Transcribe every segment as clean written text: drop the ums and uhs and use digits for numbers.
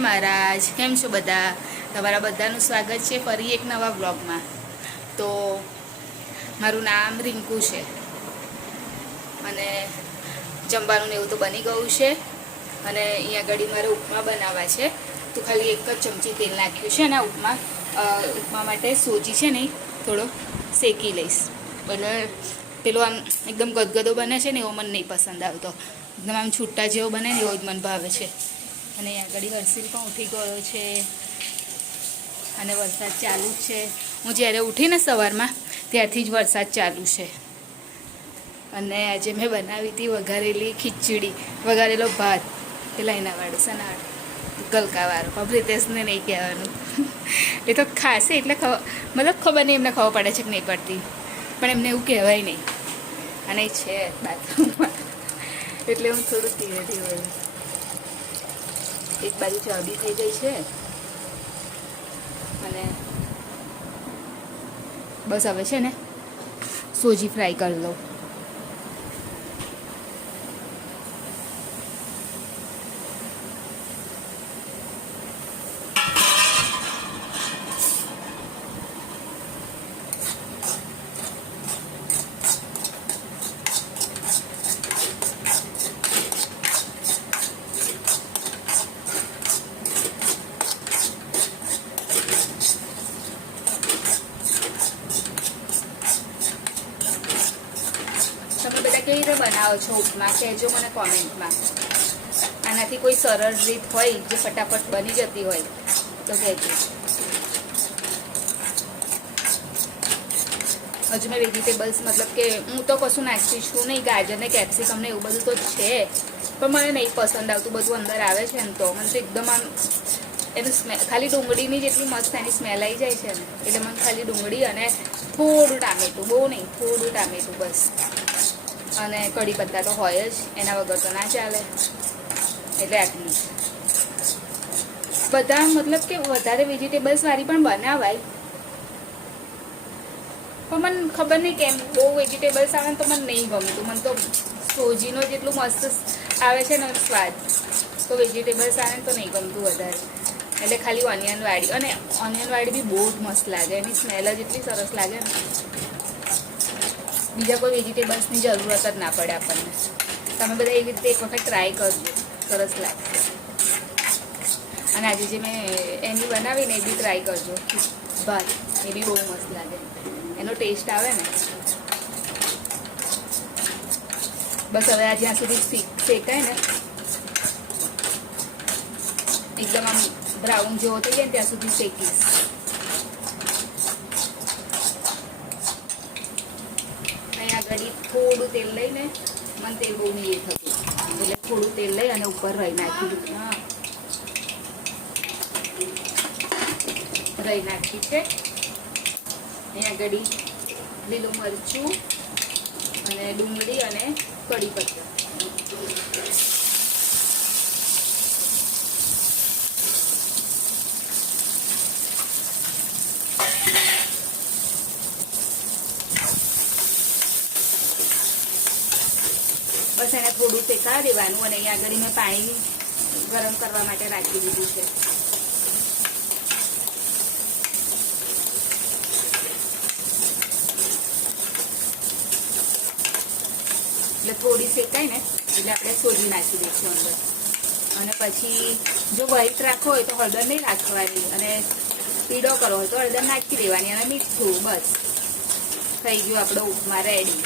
મહારાજ, કેમ છો બધા? તમારા બધાનું સ્વાગત છે ફરી એક નવા બ્લોગમાં. તો મારું નામ રિંકુ છે અને જમવાનું એવું તો બની ગયું છે અને અહીંયા ઘડી મારે ઉપમા બનાવવા છે. તો ખાલી એક જ ચમચી તેલ નાખ્યું છે અને ઉપમા માટે સોજી છે ને થોડો શેકી લઈશ. એટલે પેલો આમ એકદમ ગદગદો બને છે ને એવો મને નહીં પસંદ આવતો. એકદમ આમ છૂટા જેવો બને ને એવો જ મને ભાવે છે. અને અહીંયા આગળ હર્ષિલ પણ ઉઠી ગયો છે અને વરસાદ ચાલુ જ છે. હું જ્યારે ઉઠીને સવારમાં ત્યારથી જ વરસાદ ચાલુ છે. અને આજે મેં બનાવી હતી વઘારેલી ખીચડી, વઘારેલો ભાત, પેલા એના વાળું સના ગલકાવાળું. પ્રિતેશને નહીં કહેવાનું. એ તો ખાશે એટલે મતલબ ખબર નહીં એમને ખબર પડે છે કે નહીં પડતી, પણ એમને એવું કહેવાય નહીં. અને છે બાથરૂમમાં એટલે હું થોડું ધીરે ધીરે. એક બાજુ ચાબી થઈ ગઈ છે અને બસ હવે છે ને સોજી ફ્રાય કરી લઉં. તમે બધા કેવી રીતે બનાવો છો ઉપમા કહેજો મને કોમેન્ટમાં. આનાથી કોઈ સરળ રીત હોય જે ફટાફટ બની જતી હોય તો કહેજો. હજુ મેં વેજીટેબલ્સ મતલબ કે હું તો કશું નાખતી છું નહીં. ગાજર ને કેપ્સિકમ ને એવું બધું તો છે પણ મને નહીં પસંદ આવતું. બધું અંદર આવે છે ને તો મને તો એકદમ આમ એનું સ્મેલ, ખાલી ડુંગળીની જેટલી મસ્ત એની સ્મેલ આવી જાય છે ને એટલે મને ખાલી ડુંગળી અને થોડું ટામેટું, બહુ નહીં થોડું ટામેટું બસ, અને કઢી પત્તા તો હોય જ, એના વગર તો ના ચાલે. એટલે આટલું બધા મતલબ કે વધારે વેજીટેબલ્સ વાળી પણ બનાવાય, પણ મને ખબર નહીં કેમ બહુ વેજીટેબલ્સ આવે ને તો મને નહીં ગમતું. મને તો સોજીનો જેટલું મસ્ત આવે છે ને સ્વાદ, તો વેજીટેબલ્સ આવે ને તો નહીં ગમતું વધારે. એટલે ખાલી ઓનિયનવાળી, અને ઓનિયનવાળી બી બહુ જ મસ્ત લાગે. એની સ્મેલ જ એટલી સરસ લાગે ને, બીજા કોઈ વેજીટેબલ્સની જરૂરત જ ના પડે આપણને. તમે બધા એવી રીતે એક વખત ટ્રાય કરજો, સરસ લાગશે. અને આજે જે મેં એની બનાવીને એ બી ટ્રાય કરજો ભાત, એ બી બહુ મસ્ત લાગે. એનો ટેસ્ટ આવે ને. બસ હવે આ જ્યાં સુધી શેકાય ને એકદમ આમ બ્રાઉન જેવો થઈ જાય ને ત્યાં સુધી શેકીશ. અહીંયા આગળ થોડું તેલ લઈને, મને તેલ બહુ નહીં થતું એટલે થોડું તેલ લઈ અને ઉપર રહી નાખ્યું. હા, રહી નાખી છે. અહીંયા આગળ લીલું મરચું અને ડુંગળી અને કઢી પત્તા. બસ એને થોડું શેકા દેવાનું. અને અહીંયા આગળ મેં પાણી ગરમ કરવા માટે રાખી દીધું છે. એટલે થોડી શેકાય ને એટલે આપણે સોજી નાખી દઈશું અંદર. અને પછી જો વ્હાઈટ રાખવો હોય તો હળદર નહીં રાખવાની, અને પીળો કરવો હોય તો હળદર નાખી દેવાની, અને મીઠું. બસ થઈ ગયું આપણો ઉપમા રેડી.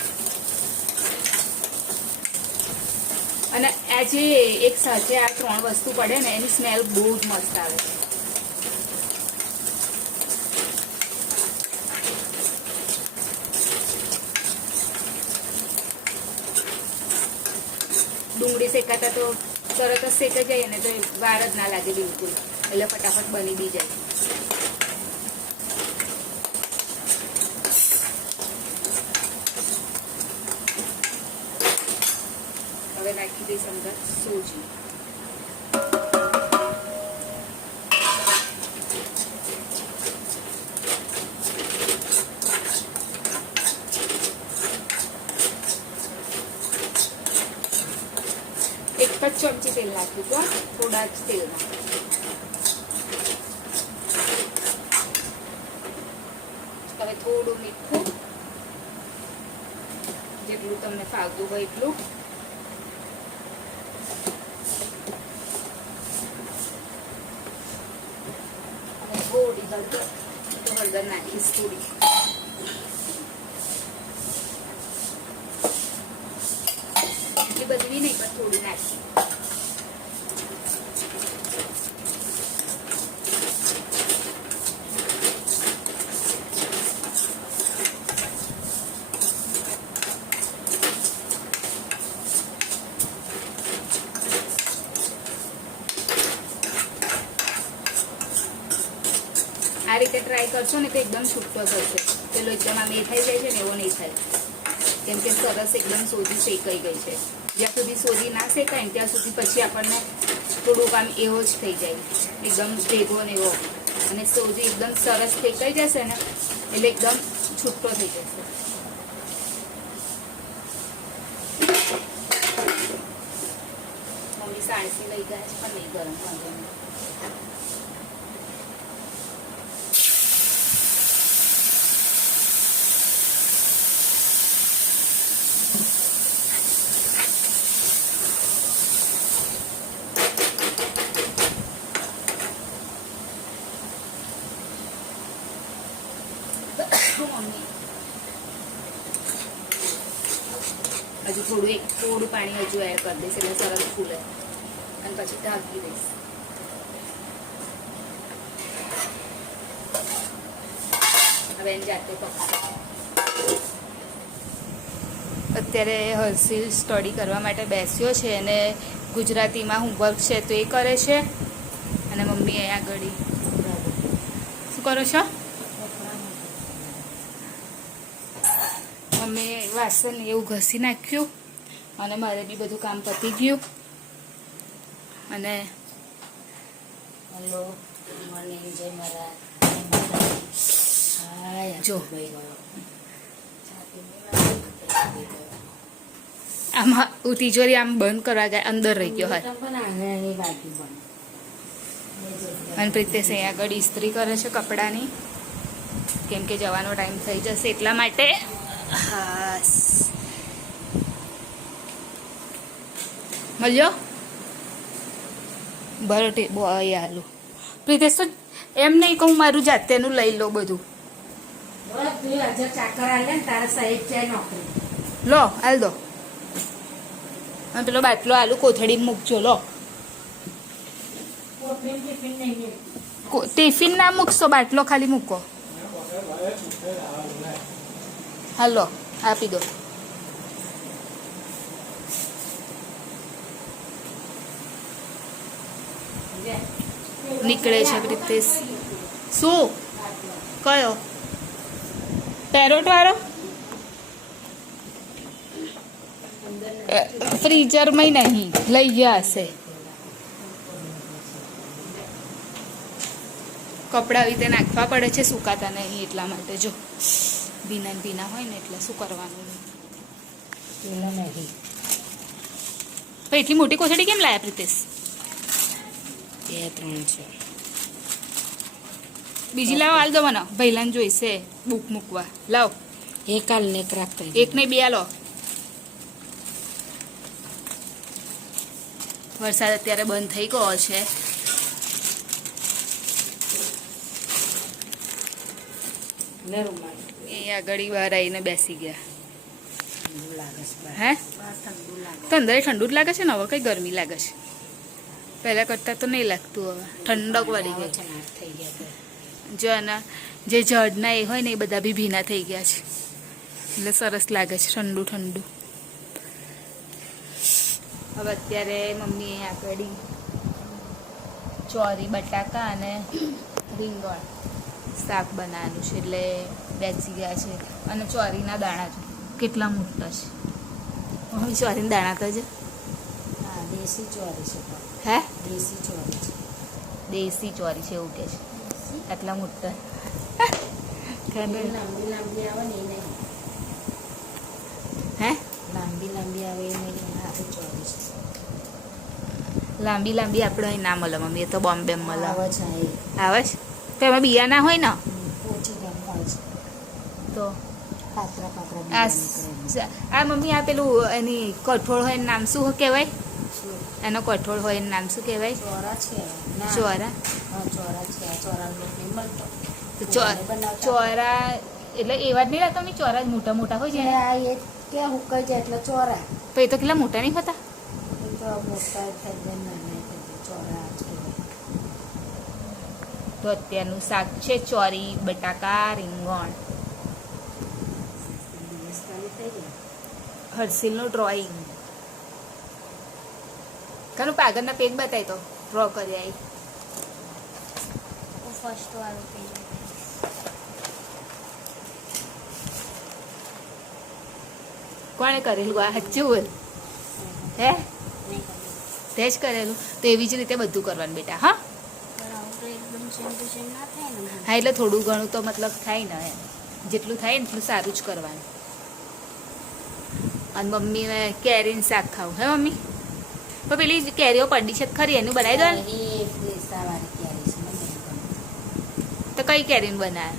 અને આ જે એક સાથે આ ત્રણ વસ્તુ પડે ને એની સ્મેલ બહુ જ મસ્ત આવે છે. ડુંગળી શેકાતા તો તરત જ શેકાઈ જાય ને તો વાર જ ના લાગે બિલકુલ, એટલે ફટાફટ બની બી જાય. હવે નાખી દઈશ અંદર સોજી. એક જ ચમચી તેલ નાખ્યું હતું, થોડા જ તેલમાં. થોડું મીઠું, જેટલું તમને ફાવતું હોય એટલું. અને થોડી હળદર, તો હળદર નાખીશ થોડી. એટલી બધી નહીં, પણ થોડી નાખી. આ રીતે ટ્રાય કરશો ને તો એકદમ છૂટો થશે. પેલો એકદમ આમ એ થઈ જાય છે ને એવો નહીં થાય, કેમ કે સરસ એકદમ સોજી શેકાઈ ગઈ છે. જ્યાં સુધી સોજી ના શેકાય ને ત્યાં સુધી પછી આપણને થોડુંક આમ એવો જ થઈ જાય, એકદમ ભેગો ને એવો. અને સોજી એકદમ સરસ શેકાઈ જશે ને એટલે એકદમ છૂટો થઈ જશે. મમ્મી સાણસી લઈ ગયા છે પણ નહીં ગરમ પાણી. હજુ થોડું પાણી હજુ એડ કરી દઈશ એટલે સરસ ફૂલે, અને પછી ઢાંકી દઈશ. હવે એની જાતે પકશે. અત્યારે હર્ષિલ સ્ટડી કરવા માટે બેસ્યો છે અને ગુજરાતીમાં હોમવર્ક છે તો એ કરે છે. અને મમ્મી અહીંયા આગળ શું કરો છો? મમ્મી વાસણ એવું ઘસી નાખ્યું અને મારે બી બધું કામ પતી ગયું. અને હેલો, ગુડ મોર્નિંગ, જય મહારાજ. જો આમાં તિજોરી આમ બંધ કરવા ગયા, અંદર રહી ગયો હાથ. અને પ્રિતેશ અહીંયા આગળ ઇસ્ત્રી કરે છે કપડાની, કેમ કે જવાનો ટાઈમ થઈ જશે એટલા માટે. હાસ મળ્યો બરોટે બો આલું. પ્રિતેશ તો એમ નહીં કહું, મારું જાતેનું લઈ લો બધું. લો હાલ દો. અને પેલો બાટલો આલુ કોથળીમાં મૂકજો. લો ટિફિન ના મૂકશો, બાટલો ખાલી મૂકો. હાલો આપી દો. નીકળે છે પ્રિતેશ. શું કયો પેરોટ વાળો? ફ્રીઝરમાં નહીં, લઈ ગયા હશે. કપડા આવી રીતે નાખવા પડે છે, સુકાતા નહીં એટલા માટે. જો ભીના ભીના હોય ને એટલે શું કરવાનું. પણ એટલી મોટી કોથળી કેમ લાયા પ્રિતેશ? 2-3 છે. બીજી લાવો, હાલ દો મને. ભૈલાને જોઈશે બુક મૂકવા. લાવ એક હાલ ને એક રાખતા. એક નહીં, 2 લો. વરસાદ અત્યારે બંધ થઈ ગયો છે. એ આગળ બહાર આવીને બેસી ગયા. હે તો અંદર ઠંડુ જ લાગે છે ને? હવે કઈ ગરમી લાગે છે? પહેલા કરતા તો નહીં લાગતું, હવે ઠંડક વળી ગઈ છે. જો આના જે ઝાડના એ હોય ને એ બધા બી ભીના થઈ ગયા છે, એટલે સરસ લાગે છે ઠંડુ ઠંડુ. હવે અત્યારે મમ્મી આગળ ચોરી બટાકા અને રીંગણ શાક બનાવવાનું છે એટલે બેસી ગયા છે. અને ચોરીના દાણા જો કેટલા મોટા છે. મમ્મી ચોરીના દાણા તો છે. હા, દેશી ચોરી છે. હે દેશી ચોરી છે. દેશી ચોરી છે એવું કે છે. આટલા મોટા લાંબી લાંબી આવે ને એ નહીં. હે લાંબી લાંબી આવે એ નહીં. આ તો ચોરી છે. લાંબી લાંબી આપણે અહીં ના મળે મમ્મી, એ તો બોમ્બે મળે. આવે છે એ. આવે છે તો એમાં બિયા ના હોય ને? ઓછી ગમ હોય છે. તો પાતરા પાતરા આ બીજા નીકળે. આ મમ્મી આ પેલું એની કઠોળ હોય એનું નામ શું કહેવાય? શું? એનો કઠોળ હોય એનું નામ શું કહેવાય? ચોરા છે ના. ચોરા. હા ચોરા છે. આ ચોરાનો લોટ નહીં મળતો. તો ચોરાને બનાવતા. ચોરા એટલે એવા જ નહીં લાગતા મમ્મી? ચોરા જ મોટા મોટા હોય છે એટલે આ એ ક્યાં હુકાઈ જાય એટલે ચોરા. તો એ તો કેટલા મોટા નહીં હોતા? એ તો મોટા થઈ જાય નાના થઈ જાય ચોરા જ કહેવાય. તો અત્યારનું શાક છે ચોરી, બટાકા, રીંગણ. દિવસ ચાલુ થઈ જાય. હર્ષિલનું ડ્રોઈંગ. કાનું પાગળના પેજ બતાય તો ડ્રો કરી આવી. ફર્સ્ટ વાળું થઈ જાય. કોણે કરેલું આ સાચું બોલ? હે નહીં ખબર. તે જ કરેલું? તો એવી જ રીતે બધું કરવાનું બેટા. હા પણ આવું તો એકદમ સેમ ટુ સેમ ના થાય ને. હા એટલે થોડું ઘણું તો મતલબ થાય ને એમ. જેટલું થાય ને એટલું સારું જ કરવાનું. અને મમ્મીને કેરીનું શાક ખાવું હે મમ્મી? પણ પેલી કેરીઓ પડી છે ખરી એનું બનાવી દો ને. એ ફ્લેસાવાળી કેરી છે મને નહીં ગમતી. તો કઈ કેરીનું બનાવે?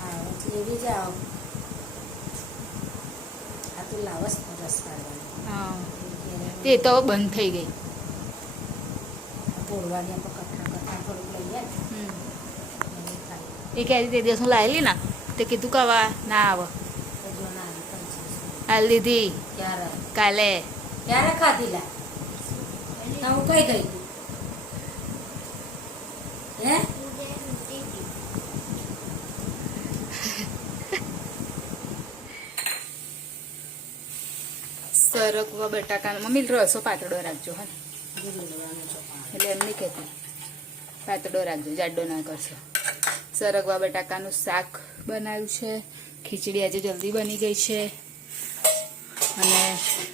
હા એવી જ આવો. આ તો લાવસ રસ કાઢવાની. હા એ કેરી તે તો બંધ થઈ ગઈ. તોડવાની આપણે કઠા થોડુંક લઈએ ને હમ. એને ખાઈ. એ કેરી તે દિવસ હું લાવેલી ને તે કીધું કે હવે ના આવે. તો જો ના આવી પણ છે. હાલ દીધી ક્યારે કાલે. ક્યારે ખાધી લા? ના હું કઈ ગઈ તું? હે સરગવા બટાકાનો મમ્મી રસો પાતળો રાખજો હા ને. ગુરુવાનું ચોપા. એટલે એમ નહીં કહેતી પાતળો રાખજો, જાડો ના કરશો. સરગવા બટાકાનું શાક બનાવ્યું છે. ખીચડી આજે જલ્દી બની ગઈ છે. અને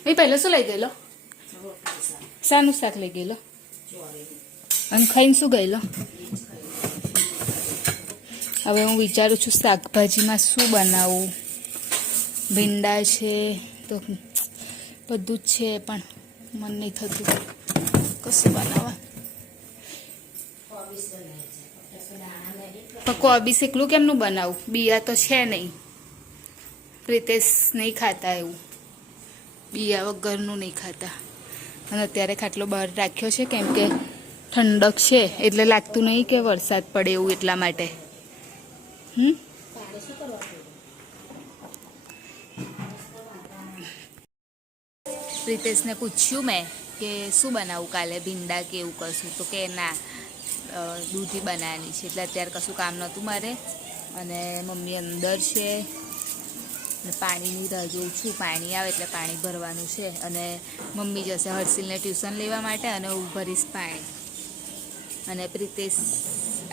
મેં પહેલો શું લઈ ગયેલો? શાનું શાક લઈ ગયેલો? અને ખાઈને શું ગયેલો? હવે હું વિચારું છું શાકભાજીમાં શું બનાવું. ભીંડા છે તો બધું જ છે પણ મન નહીં થતું કશું બનાવવા. પણ કોબીસ એકલું કેમનું બનાવું? બિયા તો છે નહીં. પ્રિતેશ નહીં ખાતા એવું, બિયા વગરનું નહીં ખાતા. અને અત્યારે ખાટલો બહાર રાખ્યો છે કેમ કે ઠંડક છે એટલે લાગતું નહીં કે વરસાદ પડે એવું, એટલા માટે. પ્રિતેશને પૂછ્યું મેં કે શું બનાવું કાલે, ભીંડા કે એવું કશું, તો કે ના દૂધી બનાવવાની છે. એટલે અત્યારે કશું કામ નહોતું મારે. અને મમ્મી અંદર છે અને પાણીની રાહ જોઉં છું. પાણી આવે એટલે પાણી ભરવાનું છે. અને મમ્મી જશે હર્ષિલને ટ્યુશન લેવા માટે અને હું ભરીશ પાણી. અને પ્રિતેશ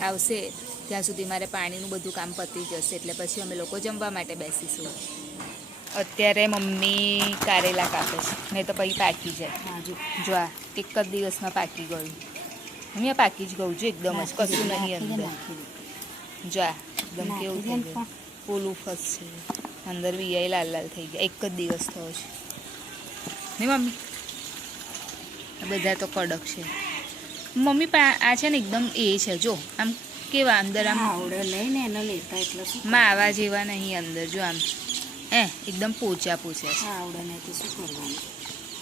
આવશે ત્યાં સુધી મારે પાણીનું બધું કામ પતી જશે. એટલે પછી અમે લોકો જમવા માટે બેસીશું. અત્યારે મમ્મી કારેલા કાપે છે, નહીં તો પછી પાકી જાય. હા જો આ એક જ દિવસમાં પાકી ગયું. મમ્મી આ પાકી જ ગયું છે એકદમ જ, કશું નહીં અંદર. જો આ એકદમ કેવું થઈ ગયું, પોલું ફસ છે અંદર, બિયાઈ લાલ લાલ થઈ ગયા. એક જ દિવસ થયો છે નહીં મમ્મી? આ બધા તો કડક છે મમ્મી. આ છે ને એકદમ એ છે, જો આમ કેવા અંદર આમ આવડે લઈને એને લેતા એટલે શું માવા જેવા નહીં અંદર. જો આમ એકદમ પોચા પોચા છે. આવડે નહીં તો શું કરવાનું?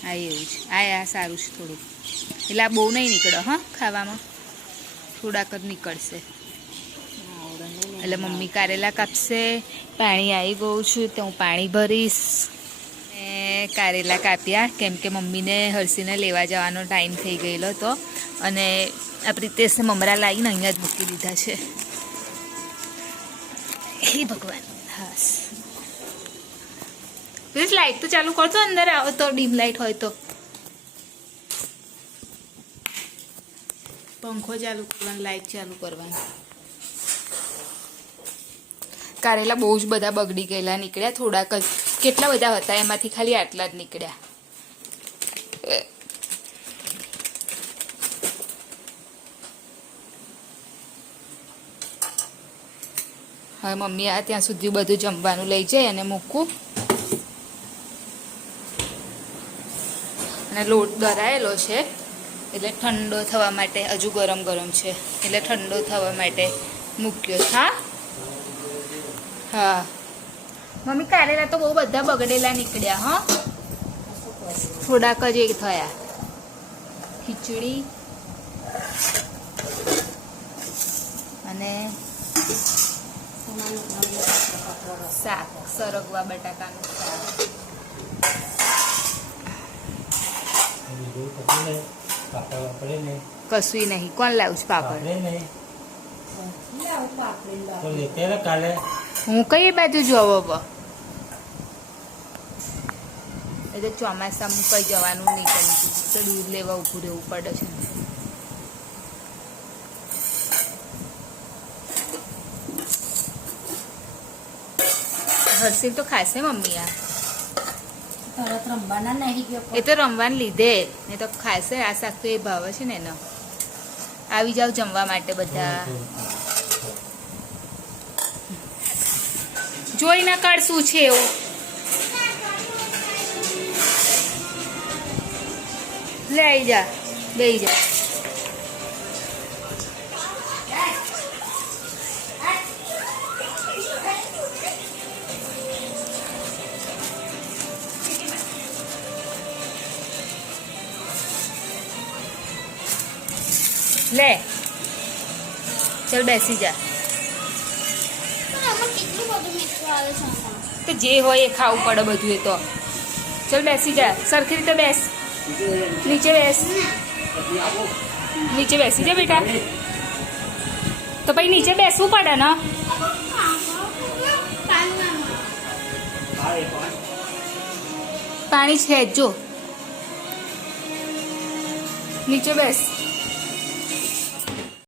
હા એવું છે. આ સારું છે થોડુંક. એટલે આ બહુ નહીં નીકળે હા ખાવામાં, થોડાક જ નીકળશે. આવડે નહીં એટલે મમ્મી કારેલા કાપશે. પાણી આવી ગયું છું તો હું પાણી ભરીશ. ને કારેલા કાપ્યા કેમ કે મમ્મીને હર્ષિને લેવા જવાનો ટાઈમ થઈ ગયેલો હતો. અને આ પ્રિતેશને મમરા લાવીને અહીંયા જ મૂકી દીધા છે. હે ભગવાન. હાસ પ્લીઝ લાઇટ તો ચાલુ કરજો, અંદર આવો તો ડીમ લાઇટ હોય તો. પંખો ચાલુ કરવાનો, લાઇટ ચાલુ કરવાની. કારેલા બહુ જ બધા બગડી ગયેલા નીકળ્યા. થોડાક જ, કેટલા બધા હતા એમાંથી ખાલી આટલા જ નીકળ્યા. હવે મમ્મી આ ત્યાં સુધી બધું જમવાનું લઈ જાય અને મૂકું. અને લોટ દરાયેલો છે એટલે ઠંડો થવા માટે, હજુ ગરમ ગરમ છે એટલે ઠંડો થવા માટે મૂક્યો. હા હા મમ્મી કારેલા તો બહુ બધા બગડેલા નીકળ્યા હા, શું કરવું? થોડાક જ એ થયા. ખીચડી અને તમારું ઘરનું પાત્ર રસ. શાક, સરગવા બટાકાનું શાક. બીજું કશું નહીં. પાપડ વાપરે નહીં. કશું નહીં. કોણ લાવું છું પાપડ? વાપરે નહીં. ક્યાંથી આવું પાપડી તો લાવું? લેતે ને કાલે. હું કઈ બાજુ જોવો હવે? એ તો ચોમાસામાં કઈ જવાનું નહીં કર્યું, તો દૂધ લેવા ઊભું રહેવું પડે છે. હર્ષિલ તો ખાશે મમ્મી આ. તરત રમવાના નહીં ગયો એ તો રમવાને લીધે ને તો ખાશે. આ શાક તો એ ભાવે છે ને એનો. આવી જાવ જમવા માટે બધા. જોઈ ના કાઢ શું છે એવું. લે આવી જા, બેહી જા. લે ચલ બેસી જા. આમાં કેટલું બધું મીઠું આવે છે આમાં. તો જે હોય એ ખાવું પડે બધું એ તો. ચલ બેસી જા, સરખી રીતે બેસ. નીચે બેસ, નીચે બેસી જા બેટા. તો પછી નીચે બેસવું પડે ને. પાણી છે જ જો. નીચે બેસ.